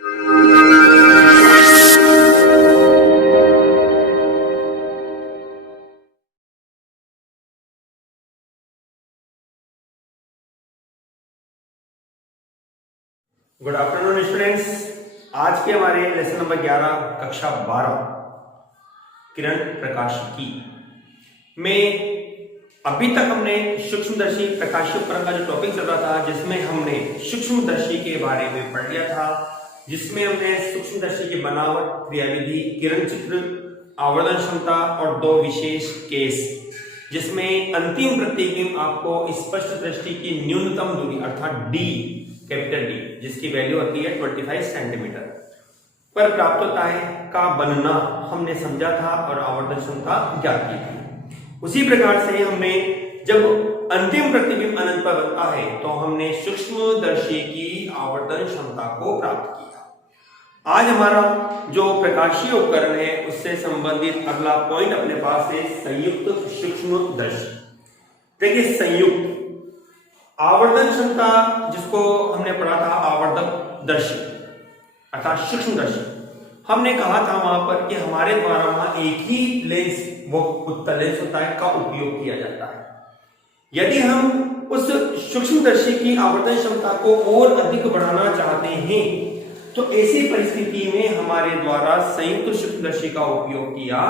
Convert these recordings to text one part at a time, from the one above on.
Good afternoon students. आज के हमारे लेसन नंबर 11 कक्षा 12 किरण प्रकाशिकी में अभी तक हमने सूक्ष्मदर्शी प्रकाशीय उपकरण का जो टॉपिक चल रहा था, जिसमें हमने सूक्ष्मदर्शी के बारे में पढ़ लिया था, जिसमें हमने सूक्ष्मदर्शी की बनावट, क्रियाविधि, किरण चित्र, आवर्धन क्षमता और दो विशेष केस, जिसमें अंतिम प्रतिबिंब आपको स्पष्ट दृष्टि की न्यूनतम दूरी अर्थात डी, कैपिटल डी, जिसकी वैल्यू आती है 25 सेंटीमीटर पर प्राप्त होता है का बनना हमने समझा था और आवर्धन क्षमता ज्ञात की थी। उसी प्रकार से हमने जब अंतिम प्रतिबिंब अनंत पर बनता है तो हमने सूक्ष्मदर्शी की आवर्धन क्षमता को प्राप्त किया। आज हमारा जो प्रकाशीय उपकरण है उससे संबंधित अगला पॉइंट अपने पास है संयुक्त सूक्ष्मदर्शी। देखिए, संयुक्त आवर्धन क्षमता जिसको हमने पढ़ा था आवर्धक दर्शी अर्थात सूक्ष्मदर्शी, हमने कहा था वहां पर कि हमारे द्वारा वहां एक ही लेंस, वो उत्तल लेंस होता है, का उपयोग किया जाता है। यदि हम उस सूक्ष्मदर्शी की आवर्धन क्षमता को और अधिक बढ़ाना चाहते हैं तो ऐसी परिस्थिति में हमारे द्वारा संयुक्त सूक्ष्मदर्शी का उपयोग किया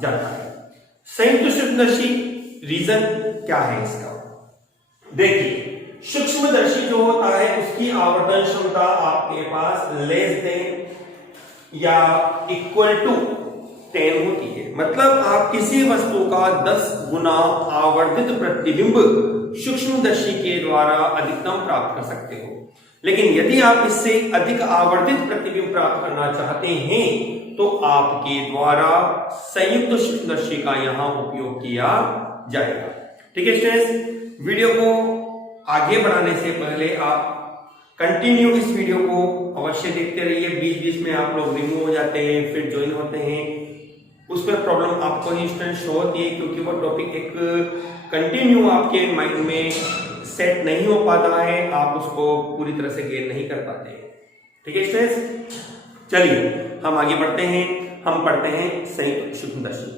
जाता है। संयुक्त सूक्ष्मदर्शी रीजन क्या है इसका? देखिए, सूक्ष्मदर्शी जो होता है उसकी आवर्धन क्षमता आपके पास लेस देन या इक्वल टू 10 होती है। मतलब आप किसी वस्तु का 10 गुना आवर्धित प्रतिबिंब सूक्ष्मदर्शी के द्वारा अधिकतम प्राप्त कर सकते हो। लेकिन यदि आप इससे अधिक आवर्धित प्रतिबिंब प्राप्त करना चाहते हैं तो आपके द्वारा संयुक्त सूक्ष्मदर्शी का यहां उपयोग किया जाएगा। ठीक है स्टूडेंट्स, वीडियो को आगे बढ़ाने से पहले आप कंटिन्यू इस वीडियो को अवश्य देखते रहिए। बीच बीच में आप लोग रिमूव हो जाते हैं, फिर ज्वाइन होते हैं, उसमें प्रॉब्लम आपको ही स्टूडेंट शो होती है, क्योंकि वो टॉपिक एक कंटिन्यू आपके माइंड में सेट नहीं हो पाता है, आप उसको पूरी तरह से गेन नहीं कर पाते। ठीक है स्टूडेंट्स, चलिए हम आगे बढ़ते हैं। हम पढ़ते हैं संयुक्त सूक्ष्मदर्शी।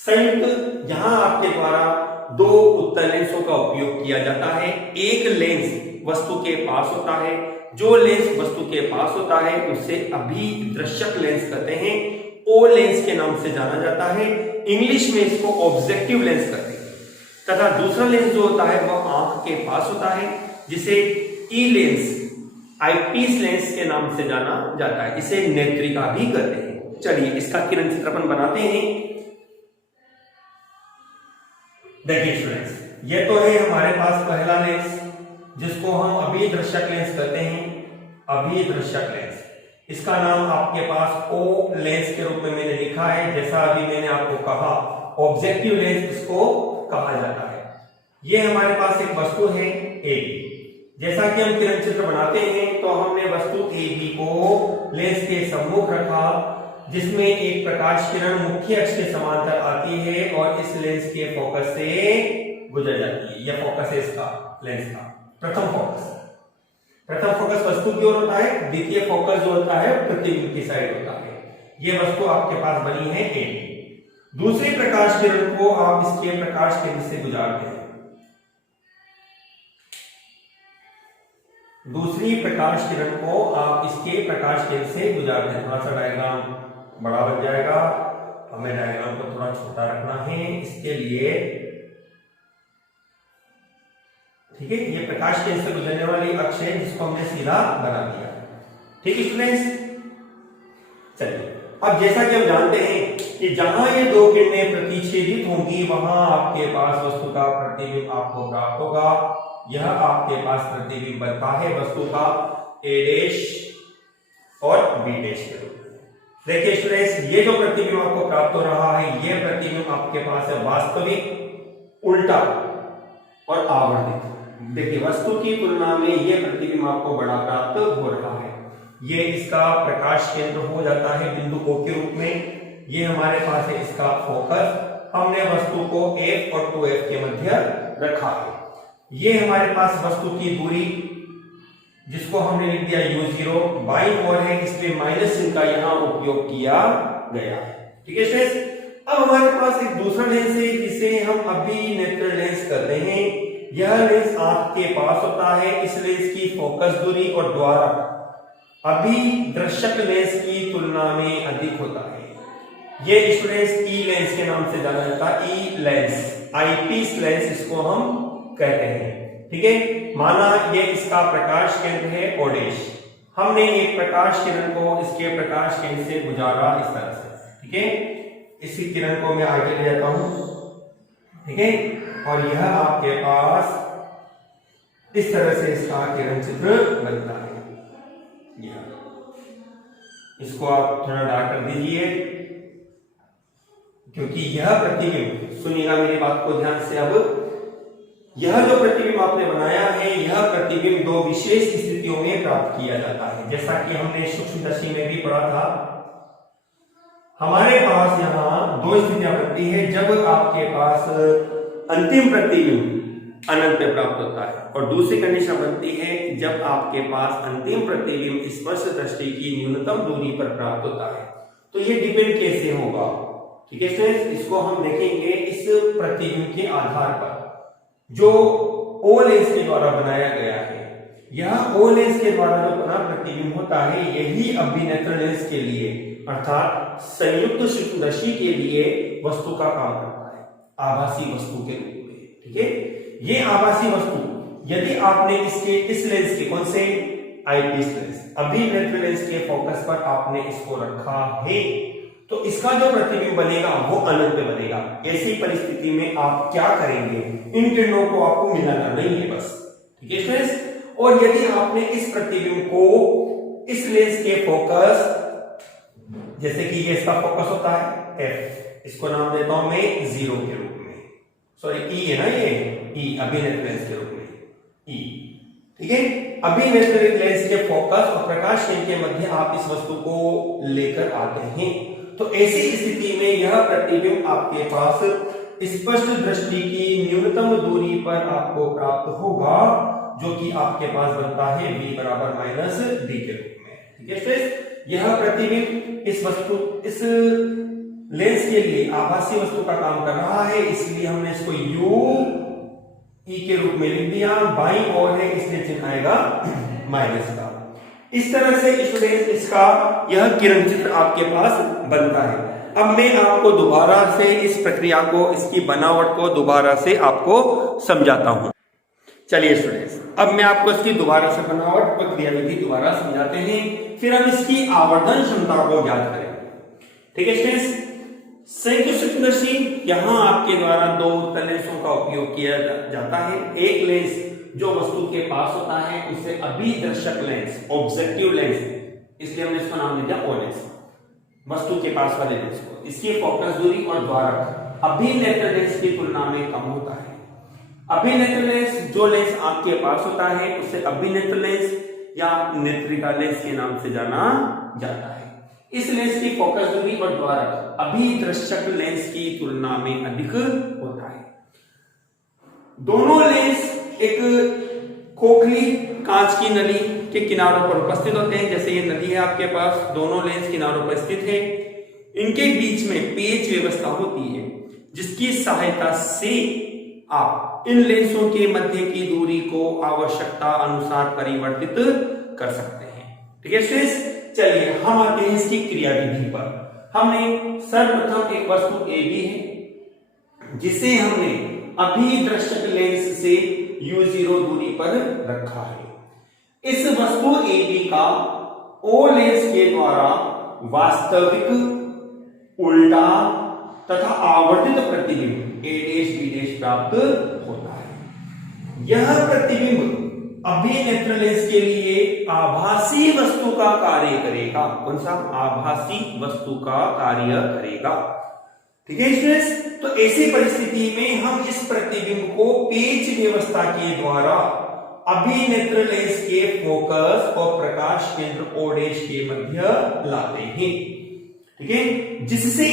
संयुक्त, यहां आपके द्वारा दो उत्तल लेंसों का उपयोग किया जाता है। एक लेंस वस्तु के पास होता है, जो लेंस वस्तु के पास होता है उसे अभिदृश्यक लेंस कहते हैं, ओ लेंस के नाम से जाना जाता है। इंग्लिश में इसको ऑब्जेक्टिव लेंस कहते हैं। तथा दूसरा लेंस जो होता है वह आंख के पास होता है, जिसे ई लेंस, आईपीस लेंस के नाम से जाना जाता है। इसे नेत्रिका भी कहते हैं। चलिए इसका किरण चित्रपण बनाते हैं। देखिए स्टूडेंट्स, ये तो है हमारे पास पहला लेंस, जिसको हम अभिदृश्यक लेंस कहते हैं। अभिदृश्यक लेंस, इसका नाम आपके पास ओ लेंस के रूप में मैंने लिखा है। जैसा अभी मैंने आपको कहा, ऑब्जेक्टिव लेंस इसको कहा जाता है। ये हमारे पास एक वस्तु है ए बी। जैसा कि हम किरण चित्र बनाते हैं तो हमने वस्तु ए बी को लेंस के सम्मुख रखा, जिसमें एक प्रकाश किरण मुख्य अक्ष के समांतर आती है और इस लेंस के फोकस से गुजर जाती है। यह फोकस है इसका, लेंस का प्रथम फोकस। प्रथम फोकस वस्तु की ओर होता है, द्वितीय फोकस जो होता है प्रतिबिंब की साइड होता है। यह वस्तु आपके पास बनी है ए। दूसरी प्रकाश किरण को आप इसके प्रकाश केंद्र से गुजारते हैं। दूसरी प्रकाश किरण को आप इसके प्रकाश केंद्र से गुजारते हैं। थोड़ा सा डायग्राम बड़ा बन जाएगा, हमें डायग्राम को थोड़ा छोटा रखना है इसके लिए। ठीक है, ये प्रकाश केंद्र से गुजरने वाली अक्ष है जिसको हमने सीधा बना दिया। ठीक है स्टूडेंट्स, चलिए अब जैसा कि हम जानते हैं कि जहां ये दो किरणें प्रतिच्छेदित होंगी वहां आपके पास वस्तु का प्रतिबिंब आपको प्राप्त होगा। यह आपके पास प्रतिबिंब बनता है वस्तु का ए डैश और बी डैश के रूप में। देखिए स्टूडेंट्स, ये जो प्रतिबिंब आपको प्राप्त हो रहा है, ये प्रतिबिंब आपके पास है वास्तविक, उल्टा और आवर्धित। देखिए, वस्तु की तुलना में ये प्रतिबिंब आपको बड़ा प्राप्त हो रहा है। ये इसका प्रकाश केंद्र हो जाता है बिंदु O के रूप में। ये हमारे पास है इसका फोकस। हमने वस्तु को F और 2F के मध्य रखा है। ये हमारे पास वस्तु की दूरी जिसको हमने लिख दिया u0, बाईं ओर है इसलिए माइनस चिन्ह का यहाँ उपयोग किया गया है। ठीक है स्टूडेंट्स, अब हमारे पास एक दूसरा लेंस है जिसे हम अभिनेत्र लेंस कहते हैं। यह लेंस आंख के पास होता है। इस लेंस की फोकस दूरी और द्वारक अभिदर्शक लेंस की तुलना में अधिक होता है। ये स्टूडेंट्स ई लेंस के नाम से जाना जाता है। ई लेंस, आईपीस लेंस इसको हम कहते हैं। ठीक है, माना ये इसका प्रकाश केंद्र है ओडेश। हमने एक प्रकाश किरण को इसके प्रकाश केंद्र से गुजारा इस तरह से। ठीक है, इसी किरण को मैं आगे ले जाता हूं। ठीक है, और यह आपके पास इस तरह से इसका किरण चित्र बनता है। इसको आप थोड़ा डार्क कर दीजिए क्योंकि यह प्रतिबिंब, सुनिएगा मेरी बात को ध्यान से। अब यह जो प्रतिबिंब आपने बनाया है, यह प्रतिबिंब दो विशेष स्थितियों में प्राप्त किया जाता है। जैसा कि हमने सूक्ष्मदर्शी में भी पढ़ा था, हमारे पास यहाँ दो स्थितियां बनती है। जब आपके पास अंतिम प्रतिबिंब अनंत पे प्राप्त होता है, और दूसरी कंडीशन बनती है जब आपके पास अंतिम प्रतिबिंब स्पर्श दृष्टि की न्यूनतम दूरी पर प्राप्त होता है। तो ये डिपेंड कैसे होगा? ठीक है स्टूडेंट्स, इसको हम देखेंगे इस प्रतिबिंब के आधार पर जो ओ लेंस के द्वारा बनाया गया है। यह ओ लेंस के द्वारा जो बना प्रतिबिंब होता है, यही अभिनेत्र लेंस के लिए अर्थात संयुक्त सूक्ष्मदर्शी के लिए वस्तु का काम करता है, आभासी वस्तु के रूप में। ठीक है, ये आभासी वस्तु यदि आपने इसके इस लेंस के कौन से आईपीस लेंस, अभिनेत्र लेंस के फोकस पर आपने इसको रखा है, तो इसका जो प्रतिबिंब बनेगा वो अनंत में बनेगा। ऐसी परिस्थिति में आप क्या करेंगे? इन किरणों को आपको मिलाना नहीं है बस। ठीक है स्टूडेंट्स, और यदि आपने इस प्रतिबिंब को इस लेंस के फोकस, जैसे कि ये इसका फोकस होता है एफ, इसको नाम देता हूं मैं 0 के रूप में, सॉरी ई है ना, ये ई अभिनेत्र लेंस के रूप में ई। ठीक है, अभिनेत्र लेंस के फोकस और प्रकाश केंद्र के मध्य आप इस वस्तु को लेकर आते हैं। तो ऐसी स्थिति में यह प्रतिबिंब आपके पास स्पष्ट दृष्टि की न्यूनतम दूरी पर आपको प्राप्त होगा, जो कि आपके पास बनता है v बराबर माइनस डी के रूप में। ठीक है स्टूडेंट्स, यह प्रतिबिंब इस वस्तु, इस लेंस के लिए आभासी वस्तु का काम कर रहा है, इसलिए हमने इसको u e के रूप में लिख दिया। बाईं ओर है इसलिए चिन्ह आएगा माइनस का। इस तरह से स्टूडेंट्स इसका यह किरण चित्र आपके पास बनता है। अब मैं आपको दोबारा से इस प्रक्रिया को, इसकी बनावट को दोबारा से आपको समझाता हूं। चलिए स्टूडेंट्स, अब मैं आपको इसकी दोबारा से बनावट और क्रियाविधि दोबारा समझाते हैं, फिर हम इसकी आवर्धन क्षमता को ज्ञात करेंगे। ठीक है स्टूडेंट्स, संयुक्त सूक्ष्मदर्शी, यहां आपके द्वारा दो लेंसों का उपयोग किया जाता है। एक लेंस जो वस्तु के पास होता है उसे अभिदर्शक लेंस, ऑब्जेक्टिव लेंस, इसलिए हमने इसका नाम दिया ओ लेंस, वस्तु के पास वाले लेंस को। इसकी फोकस दूरी और द्वारक अभिनेत्र लेंस की तुलना में कम होता है। अभिनेत्र लेंस, जो लेंस आपके पास होता है उसे अभिनेत्र लेंस या नेत्रिका लेंस के नाम से जाना जाता है। इस लेंस की फोकस दूरी और द्वारक अभिदर्शक लेंस की तुलना में अधिक होता है। दोनों लेंस एक खोखली कांच की नली के किनारों पर उपस्थित होते हैं। जैसे ये नली है आपके पास, दोनों लेंस किनारों पर स्थित है। इनके बीच में पेच व्यवस्था होती है, जिसकी सहायता से आप इन लेंसों के मध्य की दूरी को आवश्यकता अनुसार परिवर्तित कर सकते हैं। ठीक है स्टूडेंट्स, चलिए हम आते हैं इसकी क्रियाविधि पर। हमने सर्वप्रथम एक वस्तु AB है जिसे हमने अभिदर्शक लेंस से u0 दूरी पर रखा है। इस वस्तु AB का O लेंस के द्वारा वास्तविक, उल्टा तथा आवर्तित प्रतिबिंब A', B' प्राप्त होता है। यह प्रतिबिंब अभिनेत्र लेंस के लिए आभासी वस्तु का कार्य करेगा। कौन सा? आभासी वस्तु का कार्य करेगा। ठीक है स्टूडेंट्स, तो ऐसी परिस्थिति में हम इस प्रतिबिंब को पेच व्यवस्था के द्वारा अभिनेत्र लेंस के फोकस और प्रकाश केंद्र O' के मध्य लाते हैं। ठीक है, जिससे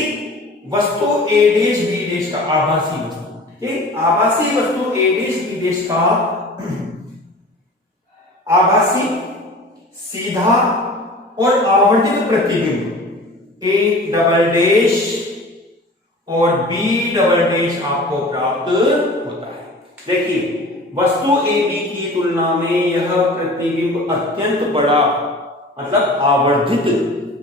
वस्तु A', B' का आभासी वस्तु, ठीक है, आभासी वस्तु A', B' का आभासी, सीधा और आवर्धित प्रतिबिंब A डबल डैश और B डबल डैश आपको प्राप्त होता है। देखिए वस्तु AB की तुलना में यह प्रतिबिंब अत्यंत बड़ा, मतलब आवर्धित,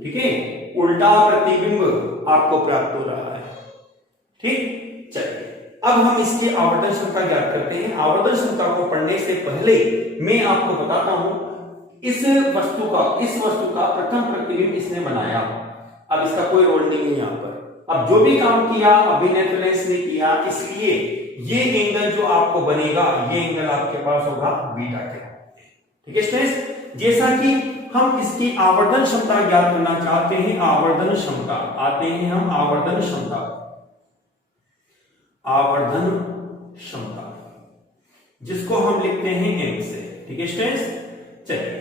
ठीक है, उल्टा प्रतिबिंब आपको प्राप्त हो रहा है। ठीक, चलिए अब हम इसकी आवर्धन क्षमता ज्ञात करते हैं। आवर्धन क्षमता को पढ़ने से पहले मैं आपको बताता हूं इस वस्तु का प्रथम प्रतिबिंब इसने बनाया। अब इसका कोई रोल नहीं है यहाँ पर। अब जो भी काम किया अभिनेत्रलेंस ने किया, इसलिए ये एंगल जो आपको बनेगा, ये एंगल आपके पास होगा बीटा के। ठीक है स्टूडेंट्स, जैसा कि हम इसकी आवर्धन क्षमता ज्ञात करना चाहते हैं, आवर्धन क्षमता आते हैं हम आवर्धन क्षमता जिसको हम लिखते हैं m से। ठीक है स्टूडेंट्स, चलिए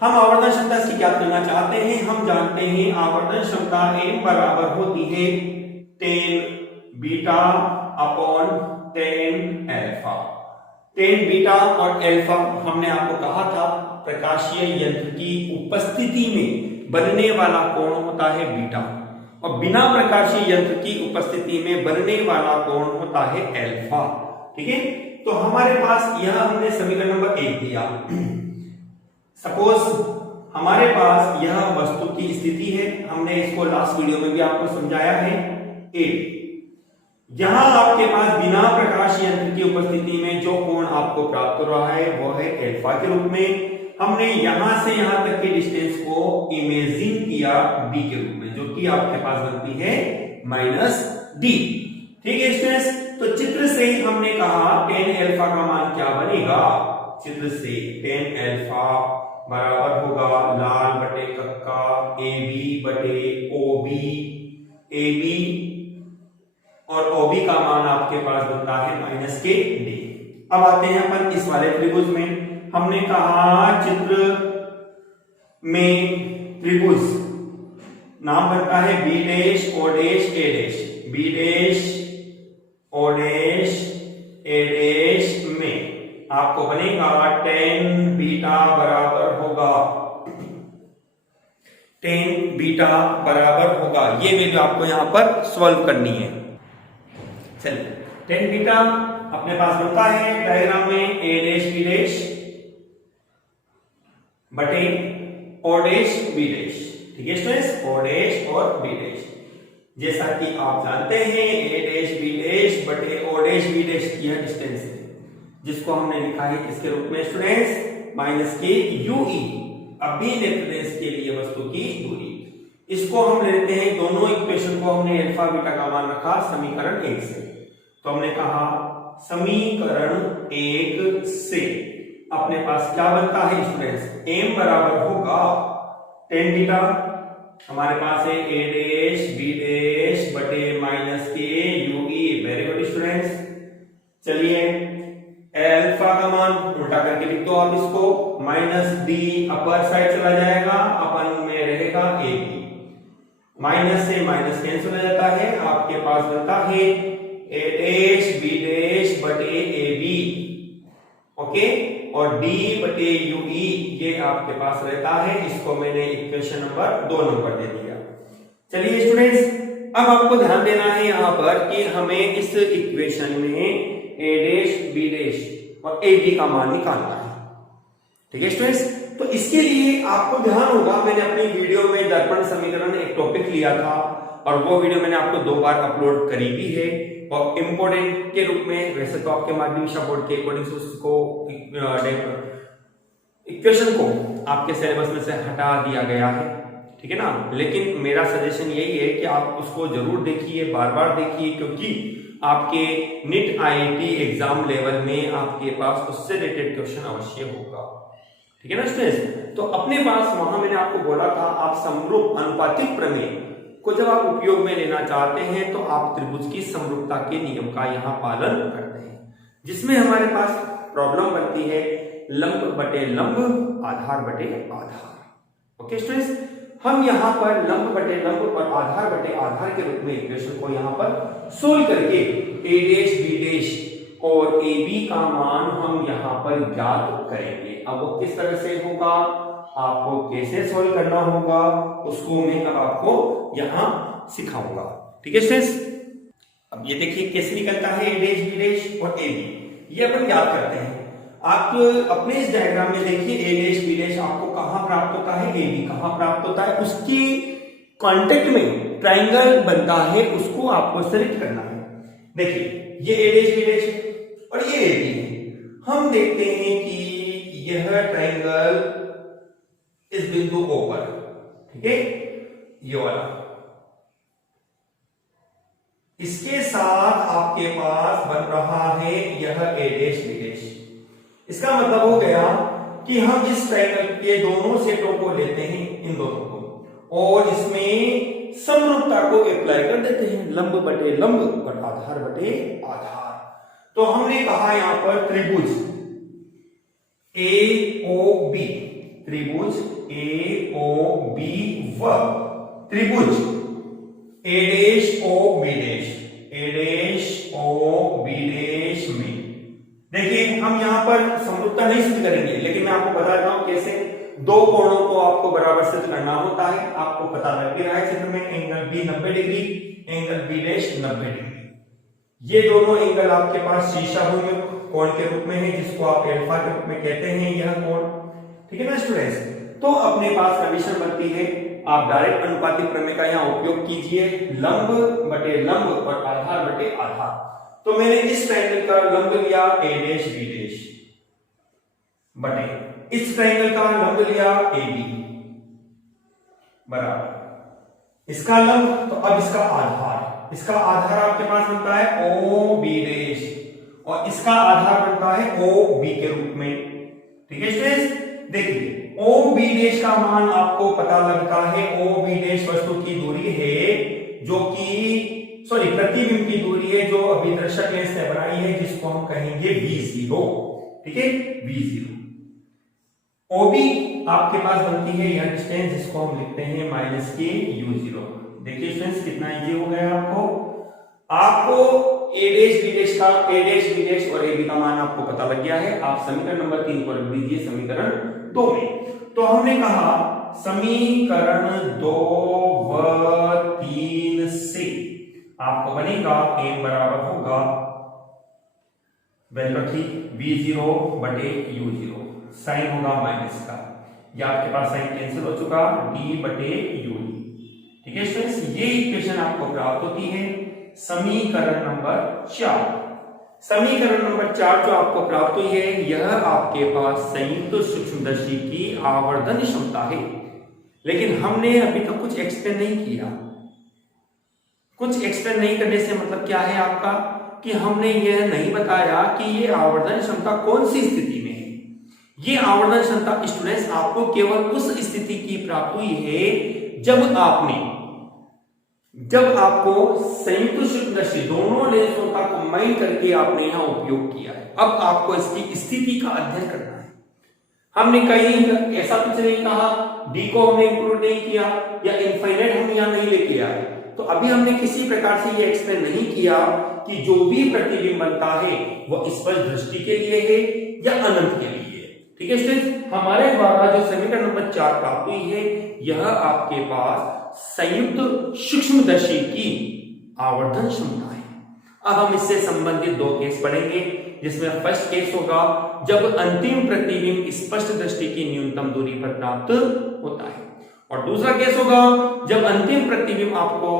हम आवर्धन क्षमता इसकी ज्ञात करना चाहते हैं। हम जानते हैं आवर्धन क्षमता m बराबर होती है tan beta upon tan alpha. tan beta और अल्फा हमने आपको कहा था प्रकाशीय यंत्र की उपस्थिति में बनने वाला कोण होता है बीटा, और बिना प्रकाशीय यंत्र की उपस्थिति में बनने वाला कोण होता है अल्फा। ठीक है, तो हमारे पास यह हमने समीकरण नंबर 1 दिया। सपोज हमारे पास यह वस्तु की स्थिति है, हमने इसको लास्ट वीडियो में भी आपको समझाया है। ए यहां आपके पास बिना प्रकाश यंत्र की उपस्थिति में जो कोण आपको प्राप्त हो रहा है वो है अल्फा के रूप में। हमने यहां से यहां तक के डिस्टेंस को इमेजिन किया d के रूप में, जो कि आपके पास बनती है -d। ठीक है स्टूडेंट्स, तो चित्र से हमने कहा tan अल्फा का मान क्या बनेगा। चित्र से tan अल्फा बराबर होगा लाल बटे कक्का AB बटे OB। AB और OB का मान आपके पास बनता है -d। अब आते हैं अपन इस वाले त्रिभुज में। हमने कहा चित्र में त्रिभुज नाम बनता है B dash O dash A dash. B dash O dash A dash में आपको बनेगा tan बीटा बराबर होगा ये वैल्यू आपको यहां पर सॉल्व करनी है। चलिए tan बीटा अपने पास बनता है डायग्राम में A डैश B डैश बटे O डैश B डैश। ठीक है स्टूडेंट्स, O डैश और B डैश, जैसा कि आप जानते हैं A डैश B डैश बटे O डैश B डैश यह डिस्टेंस है, जिसको हमने लिखा है किसके रूप में स्टूडेंट्स -k/UE, अभिनेत्रलेंस के लिए वस्तु की दूरी। इसको हम लेते हैं, दोनों इक्वेशन को हमने अल्फा बीटा का मान रखा समीकरण 1 से। तो हमने कहा समीकरण 1 से अपने पास क्या बनता है स्टूडेंट्स, m बराबर होगा tan बीटा, हमारे पास है A डैश B डैश बटे -k/UE। वेरी गुड स्टूडेंट्स, चलिए अल्फा का मान उल्टा करके लिख दो आप इसको, -d अपर साइड चला जाएगा, अपन में रहेगा AB, माइनस से माइनस कैंसिल हो जाता है, आपके पास बनता है A डैश B डैश बटे AB, ओके, और d बटे UE ये आपके पास रहता है। इसको मैंने इक्वेशन नंबर 2 नंबर दे दिया। चलिए स्टूडेंट्स, अब आपको ध्यान देना है यहां पर कि हमें इस इक्वेशन में A डैश B डैश और AB का मान निकालना है। ठीक है स्टूडेंट्स, तो इसके लिए आपको ध्यान होगा, मैंने अपनी वीडियो में दर्पण समीकरण एक टॉपिक लिया था और वो वीडियो मैंने आपको 2 बार अपलोड करी भी है, और इम्पोर्टेंट के रूप में, वैसे तो आपके माध्यमिक बोर्ड के अकॉर्डिंग से उसको इक्वेशन को आपके सिलेबस में से हटा दिया गया है। ठीक है ना, लेकिन मेरा सजेशन यही है कि आप उसको जरूर देखिए, बार बार देखिए, क्योंकि आपके नीट IIT एग्जाम लेवल में आपके पास उससे रिलेटेड क्वेश्चन अवश्य होगा। ठीक है ना स्टूडेंट्स, तो अपने पास वहां मैंने आपको बोला था आप समरूप अनुपातिक प्रमेय को जब आप उपयोग में लेना चाहते हैं तो आप त्रिभुज की समरूपता के नियम का यहाँ पालन करते हैं, जिसमें हमारे पास प्रॉब्लम बनती है लंब बटे लंब, आधार बटे आधार। ओके स्टूडेंट्स, हम यहाँ पर लंब बटे लंब और आधार बटे आधार के रूप में इक्वेशन को यहाँ पर सोल्व करके A डैश B डैश और ए बी का मान हम यहाँ पर ज्ञात करेंगे। अब वो किस तरह से होगा, आपको कैसे सॉल्व करना होगा, उसको मैं अब आपको यहाँ सिखाऊंगा। ठीक है स्टूडेंट्स, अब ये देखिए कैसे निकलता है ए डैश बी डैश और ए बी, ये अपन याद करते हैं। आप अपने इस डायग्राम में देखिए ए डैश बी डैश आपको कहां प्राप्त होता है, ए बी कहां प्राप्त होता है, उसकी कांटेक्ट में ट्राइंगल बनता है, उसको आपको सेलेक्ट करना है। देखिए ये ए डैश बी डैश और ये ए बी है। हम देखते हैं कि यह ट्राइंगल इस बिंदु O पर, ठीक है, ये वाला, इसके साथ आपके पास बन रहा है यह ए डैश बी डैश। इसका मतलब हो गया कि हम इस ट्रायंगल के दोनों सेटों को लेते हैं, इन दोनों को, और इसमें समरूपता को अप्लाई कर देते हैं, लंब बटे लंब और आधार बटे आधार। तो हमने कहा यहां पर त्रिभुज AOB, त्रिभुज AOB व त्रिभुज A dash O B dash, A dash O B dash में देखिए हम यहां पर समरूपता नहीं सिद्ध करेंगे, लेकिन मैं आपको बता रहा हूं कैसे दो कोणों को आपको बराबर सिद्ध करना होता है। आपको पता लग रहा है चित्र में, angle B 90 degree, angle B dash 90 degree. ये दोनों एंगल आपके पास शीर्षाभूमि कोण के रूप में है, जिसको आप अल्फा के रूप में कहते हैं यह कोण। ठीक है ना स्टूडेंट्स, तो अपने पास कंडीशन बनती है, आप डायरेक्ट अनुपातिक प्रमेय का यहाँ उपयोग कीजिए, लंब बटे लंब और आधार बटे आधार। तो मैंने इस ट्रायंगल का लंब लिया ए डैश बी डैश बटे इस ट्रायंगल का लंब लिया ए बी बराबर इसका लंब, तो अब इसका आधार, इसका आधार आपके पास बनता है ओ बी डैश और इसका आधार बनता है ओ बी के रूप में। ठीक है स्टूडेंट्स, देखिए ओ बी डैश का मान आपको पता लगता है, ओ बी डैश वस्तु की दूरी है जो कि प्रतिबिंब की दूरी है जो अभिदर्शक लेंस ने बनाई है, जिसको हम कहेंगे V0। ठीक है, V0। OB आपके पास बनती है यह डिस्टेंस, जिसको हम लिखते हैं -k U0। देखिए स्टूडेंट्स कितना इजी हो गया आपको A डैश B डैश का, A डैश B डैश और AB का मान आपको पता लग गया है। आप समीकरण नंबर 3 को रख दीजिए समीकरण 2 में। तो हमने कहा समीकरण 2 व 3 से आपको बनेगा m बराबर होगा V0 बटे U0, साइन होगा माइनस का, ये आपके पास साइन कैंसिल हो चुका, d बटे u। ठीक है स्टूडेंट्स, ये इक्वेशन आपको प्राप्त होती है समीकरण नंबर 4। समीकरण नंबर 4 जो आपको प्राप्त हुई है, यह आपके पास संयुक्त सूक्ष्मदर्शी की आवर्धन क्षमता है। लेकिन हमने अभी तक कुछ एक्सप्लेन नहीं किया। कुछ एक्सप्लेन नहीं करने से मतलब क्या है आपका, कि हमने यह नहीं बताया कि ये आवर्धन क्षमता कौन सी स्थिति में है। ये आवर्धन क्षमता स्टूडेंट्स आपको केवल उस स्थिति की प्राप्त हुई है जब आपको संयुक्त सूक्ष्मदर्शी दोनों लेंसों का कंबाइन करके आपने यहां उपयोग किया है। अब आपको इसकी स्थिति का अध्ययन करना है। हमने कहीं ऐसा कुछ नहीं कहा, डी को हमने इंक्लूड नहीं किया या इनफाइनाइट हम यहां नहीं लेके आए। तो अभी हमने किसी प्रकार से ये एक्सप्लेन नहीं किया कि जो भी प्रतिबिंब बनता है वह स्पष्ट दृष्टि के लिए है या अनंत के लिए है। ठीक है स्टूडेंट्स, हमारे द्वारा जो समीकरण नंबर 4 प्राप्त हुई है, यह आपके पास संयुक्त सूक्ष्मदर्शी की आवर्धन क्षमता है। अब हम इससे संबंधित दो केस पढ़ेंगे, जिसमें फर्स्ट केस होगा जब अंतिम प्रतिबिंब स्पष्ट दृष्टि की न्यूनतम दूरी पर प्राप्त होता है, और दूसरा केस होगा जब अंतिम प्रतिबिंब आपको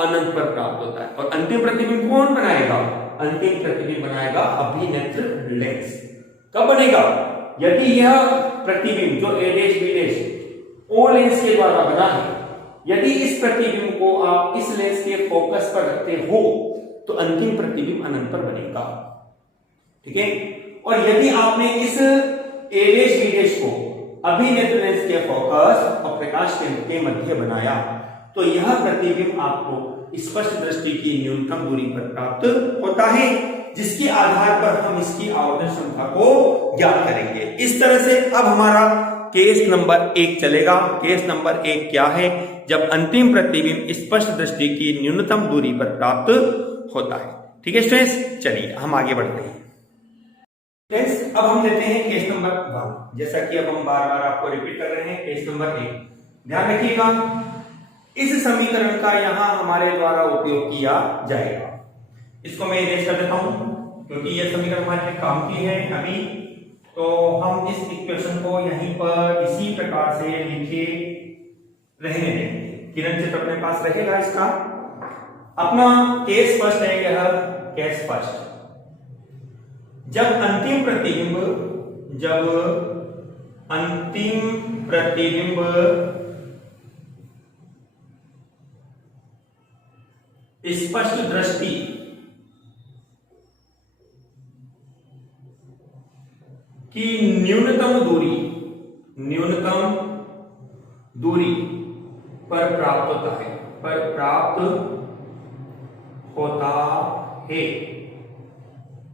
अनंत पर प्राप्त होता है। और अंतिम प्रतिबिंब कौन बनाएगा? अंतिम प्रतिबिंब बनाएगा अभिनेत्र लेंस। कब बनेगा? यदि यह प्रतिबिंब जो A dash B dash O lens के द्वारा बना है, यदि इस प्रतिबिंब को आप इस लेंस के फोकस पर रखते हो तो अंतिम प्रतिबिंब अनंत पर बनेगा। ठीक है, और यदि आपने इस ए डैश बी डैश को अभिनेत्र लेंस के फोकस और प्रकाश केंद्र के मध्य बनाया तो यह प्रतिबिंब आपको स्पष्ट दृष्टि की न्यूनतम दूरी पर प्राप्त होता है, जिसके आधार पर हम इसकी आवर्धन क्षमता को ज्ञात करेंगे। इस तरह से अब हमारा केस नंबर 1 चलेगा। केस नंबर 1 क्या है? जब अंतिम प्रतिबिंब स्पष्ट दृष्टि की न्यूनतम दूरी पर प्राप्त होता है। ठीक है स्टूडेंट्स, चलिए हम आगे बढ़ते हैं। फ्रेंड्स अब हम लेते हैं केस नंबर 1। जैसा कि अब हम बार बार आपको रिपीट कर रहे हैं, केस नंबर 1 ध्यान रखिएगा, इस समीकरण का यहां हमारे द्वारा उपयोग किया जाएगा। इसको मैं इरेज कर देता हूं क्योंकि यह समीकरण हमारे काम की है अभी। तो हम इस इक्वेशन को यहीं पर इसी प्रकार से लिखे रहने देंगे। किरण चित्र अपने पास रहेगा। इसका अपना केस फर्स्ट है, यह केस फर्स्ट। जब अंतिम प्रतिबिंब स्पष्ट दृष्टि की न्यूनतम दूरी पर प्राप्त होता है,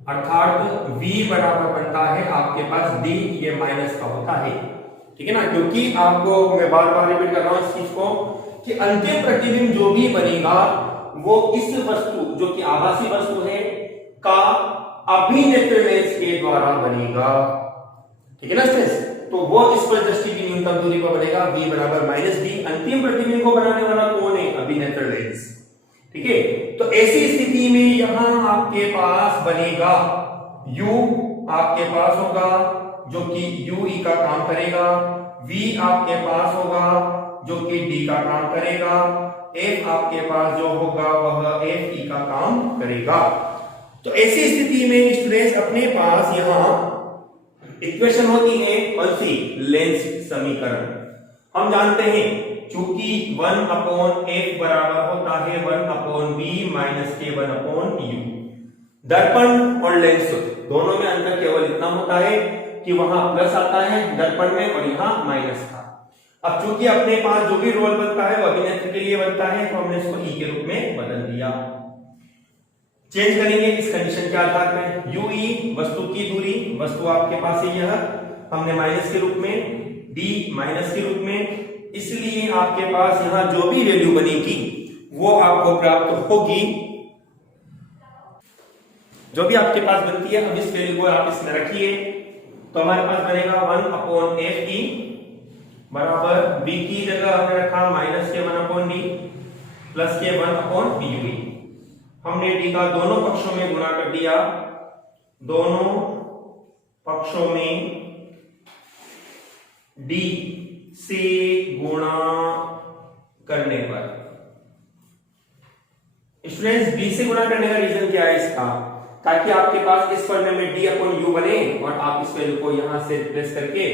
अर्थात v बराबर बनता है आपके पास d, ये माइनस का होता है। ठीक है ना, क्योंकि आपको मैं बार बार रिपीट कर रहा हूं इस चीज को कि अंतिम प्रतिबिंब जो भी बनेगा वो इस वस्तु जो कि आभासी वस्तु है का अभिनेत्र लेंस के द्वारा बनेगा। ठीक है ना स्टूडेंट्स, तो वो स्पष्ट दृष्टि की न्यूनतम दूरी पर बनेगा v बराबर माइनस d। अंतिम प्रतिबिंब को बनाने वाला कौन है? अभिनेत्र लेंस। ठीक है, तो ऐसी स्थिति में यहां आपके पास बनेगा u, आपके पास होगा जो कि ue का काम करेगा, v आपके पास होगा जो कि d का काम करेगा, f आपके पास जो होगा वह fe का काम करेगा। तो ऐसी स्थिति में स्टूडेंट्स अपने पास यहां इक्वेशन होती है कौन सी? लेंस समीकरण। हम जानते हैं चूंकि 1/f बराबर होता है 1/b माइनस k1/u। दर्पण और लेंस दोनों में अंतर केवल इतना होता है कि वहां प्लस आता है दर्पण में और यहां माइनस था। अब चूंकि अपने पास जो भी रोल बनता है वो अभिनेत्र के लिए बनता है, तो हमने इसको e के रूप में बदल दिया। चेंज करेंगे इस कंडीशन के आधार पर। ue वस्तु की दूरी, वस्तु आपके पास है, यह हमने माइनस के रूप में, d माइनस के रूप में, इसलिए आपके पास यहां जो भी वैल्यू बनेगी वो आपको प्राप्त होगी, जो भी आपके पास बनती है। अब इस वैल्यू को आप इसमें रखिए तो हमारे पास बनेगा 1/fe बराबर b की जगह हमने रखा माइनस k1/d प्लस k1/ue। हमने d का दोनों पक्षों में गुणा कर दिया, दोनों पक्षों में d से गुणा करने पर। स्टूडेंट्स b से गुणा करने का रीजन क्या है इसका? ताकि आपके पास इस फॉर्मूले में d/u बने और आप इस वैल्यू को यहां से रिप्लेस करके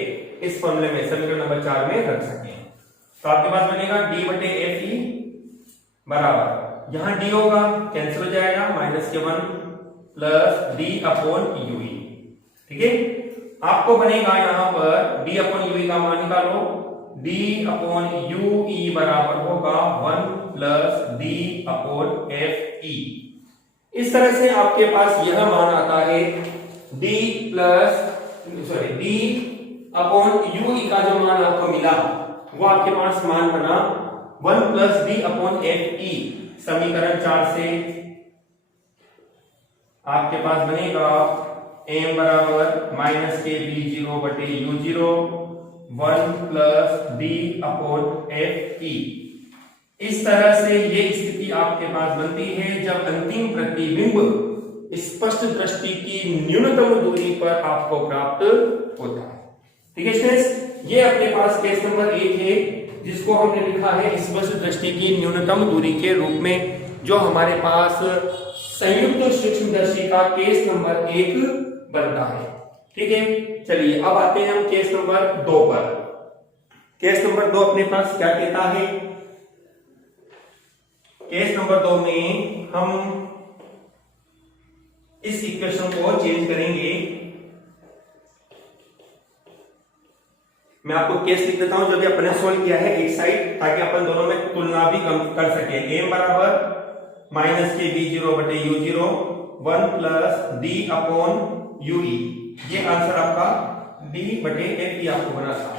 इस फॉर्मूले में समीकरण नंबर 4 में रख सकें। तो आपके पास बनेगा d/fe बराबर, यहां d होगा कैंसिल हो जाएगा, माइनस k1 प्लस d/ue। ठीक है, आपको बनेगा यहां पर d/ue का मान निकालो, d/ue बराबर होगा 1 प्लस d/fe। इस तरह से आपके पास यह मान आता है d/ue का जो मान आपको मिला वो आपके पास मान बना 1 प्लस d/fe। समीकरण 4 से आपके पास बनेगा m बराबर माइनस kb0/u0 1 प्लस d/fe। इस तरह से ये स्थिति आपके पास बनती है जब अंतिम प्रतिबिंब स्पष्ट दृष्टि की न्यूनतम दूरी पर आपको प्राप्त होता है। ठीक है स्टूडेंट्स, ये अपने पास केस नंबर 1 है जिसको हमने लिखा है स्पष्ट दृष्टि की न्यूनतम दूरी के रूप में, जो हमारे पास संयुक्त सूक्ष्मदर्शी का केस नंबर 1 बनता है। ठीक है, चलिए अब आते हैं हम केस नंबर 2 पर। केस नंबर 2 अपने पास क्या कहता है? केस नंबर 2 में हम इस इक्वेशन को चेंज करेंगे। मैं आपको केस लिख देता हूं जो भी अपने सोल्व किया है एक साइड, ताकि अपन दोनों में तुलना भी कर सके। m बराबर माइनस kb0/u0 1 प्लस d/ue। ये आंसर आपका d/fe आपको बना था।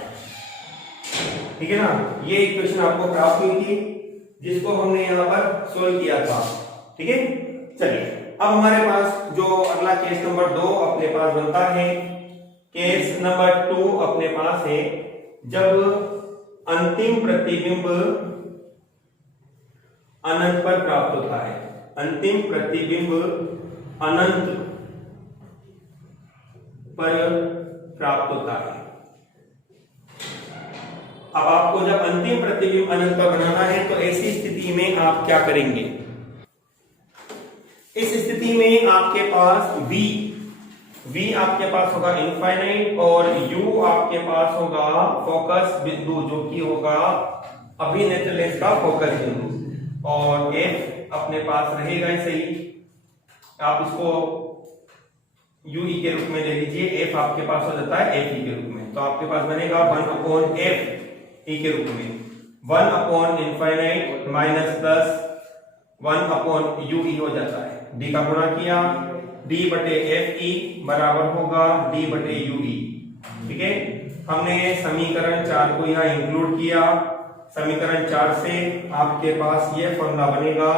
ठीक है ना, ये इक्वेशन आपको प्राप्त हुई थी जिसको हमने यहां पर सोल्व किया था। ठीक है, चलिए अब हमारे पास जो अगला केस नंबर 2 अपने पास बनता है, केस नंबर 2 अपने पास है जब अंतिम प्रतिबिंब अनंत पर प्राप्त होता है। अंतिम प्रतिबिंब अनंत पर प्राप्त होता है। अब आपको जब अंतिम प्रतिबिंब अनंत पर बनाना है तो ऐसी स्थिति में आप क्या करेंगे? इस स्थिति में आपके पास v आपके पास होगा इनफाइनाइट और u आपके पास होगा फोकस बिंदु जो कि होगा अभिनेत्र लेंस का फोकस बिंदु, और f अपने पास रहेगा ऐसे ही। आप इसको ue के रूप में ले लीजिए, f आपके पास हो जाता है fe के रूप में, तो आपके पास बनेगा 1/f e के रूप में 1/इनफाइनाइट माइनस प्लस 1/ue हो जाता है। d का गुणा किया, d बटे fe बराबर होगा d बटे ue। ठीक है, हमने समीकरण 4 को यहाँ इंक्लूड किया। समीकरण 4 से आपके पास ये फॉर्मूला बनेगा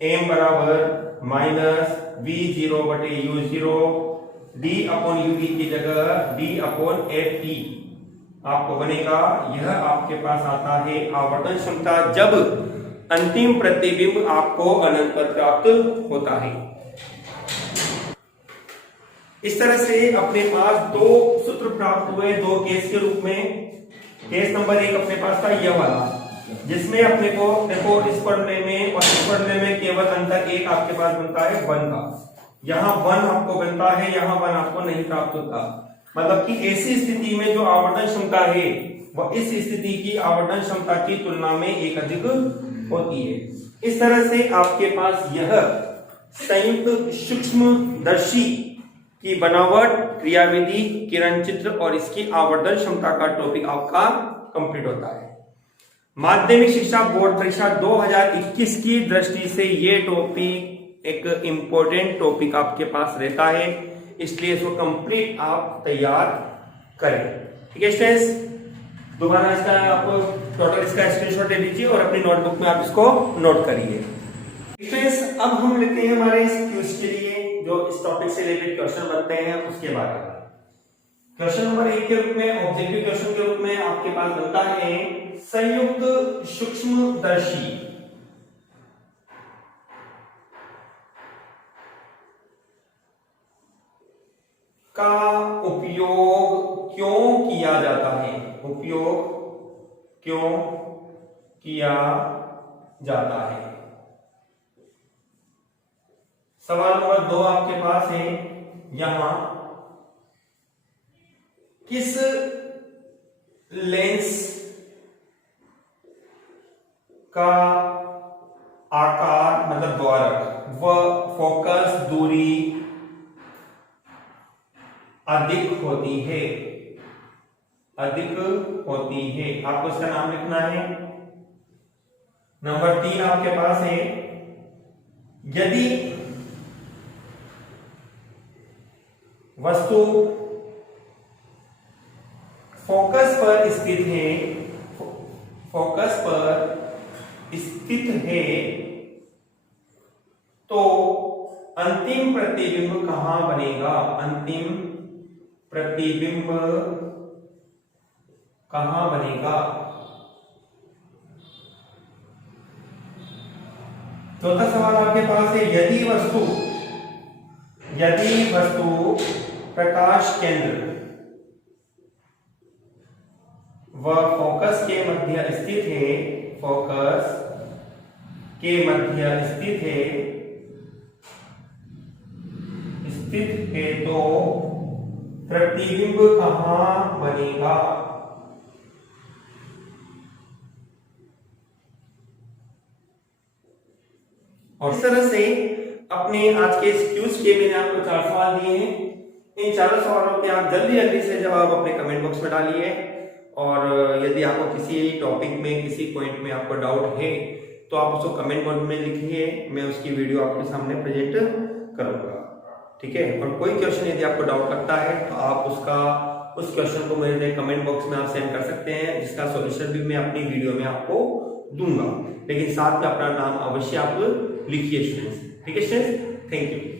m बराबर माइनस v0 बटे u0 d/ue की जगह d/fe आपको बनेगा। यह आपके पास आता है आवर्तन क्षमता जब अंतिम प्रतिबिंब आपको अनंत पर प्राप्त होता है। इस तरह से अपने पास दो सूत्र प्राप्त हुए दो केस के रूप में। केस नंबर 1 अपने पास था यह वाला, जिसमें अपने को देखो इस पढ़ने में और इस पढ़ने में केवल अंतर एक आपके पास बनता है 1 का। यहाँ 1 आपको बनता है, यहाँ 1 आपको नहीं प्राप्त होता। मतलब कि ऐसी स्थिति में जो आवर्तन क्षमता है वह इस स्थिति की आवर्तन क्षमता की तुलना में एक अधिक होती है। इस तरह से आपके पास यह संयुक्त सूक्ष्मदर्शी की बनावट, क्रियाविधि, किरण चित्र और इसकी आवर्तन क्षमता का टॉपिक आपका कंप्लीट होता है। माध्यमिक शिक्षा बोर्ड परीक्षा 2021 की दृष्टि से ये टॉपिक एक इंपॉर्टेंट टॉपिक आपके पास रहता है, इसलिए इसको कंप्लीट आप तैयार करें। ठीक है स्टूडेंट्स, दोबारा इसका आप टोटल इसका स्क्रीनशॉट ले लीजिए और अपनी नोटबुक में आप इसको नोट करिए। स्टूडेंट्स, अब हम लेते हैं हमारे इस क्विज के लिए जो इस टॉपिक से रिलेटेड क्वेश्चन बनते हैं उसके बारे में। क्वेश्चन नंबर 1 के रूप में, ऑब्जेक्टिव क्वेश्चन के रूप में आपके पास बनता है संयुक्त सूक्ष्मदर्शी का उपयोग क्यों किया जाता है? उपयोग क्यों किया जाता है? सवाल नंबर 2 आपके पास है, यहां किस लेंस का आकार मतलब द्वारक व फोकस दूरी अधिक होती है? अधिक होती है, आपको इसका नाम लिखना है। नंबर 3 आपके पास है, यदि वस्तु फोकस पर स्थित है, फोकस पर स्थित है तो अंतिम प्रतिबिंब कहां बनेगा? अंतिम प्रतिबिंब कहां बनेगा? चौथा सवाल आपके पास है, यदि वस्तु प्रकाश केंद्र व फोकस के मध्य स्थित है, फोकस के मध्य स्थित है तो प्रतिबिंब कहां बनेगा? और इस तरह से अपने आज के इस क्विज के मैंने आपको 4 सवाल दिए हैं। इन चारों सवालों के आप जल्दी से जवाब अपने कमेंट बॉक्स में डालिए, और यदि आपको किसी टॉपिक में किसी पॉइंट में आपको डाउट है तो आप उसको कमेंट बॉक्स में लिखिए, मैं उसकी वीडियो आपके सामने प्रेजेंट करूंगा। ठीक है, और कोई क्वेश्चन यदि आपको डाउट लगता है तो आप उस क्वेश्चन को मेरे कमेंट बॉक्स में आप सेंड कर सकते हैं, जिसका सॉल्यूशन भी मैं अपनी वीडियो में आपको दूंगा। लेकिन साथ में अपना नाम अवश्य आप लिखिए स्टूडेंट्स। ठीक है स्टूडेंट्स, थैंक यू।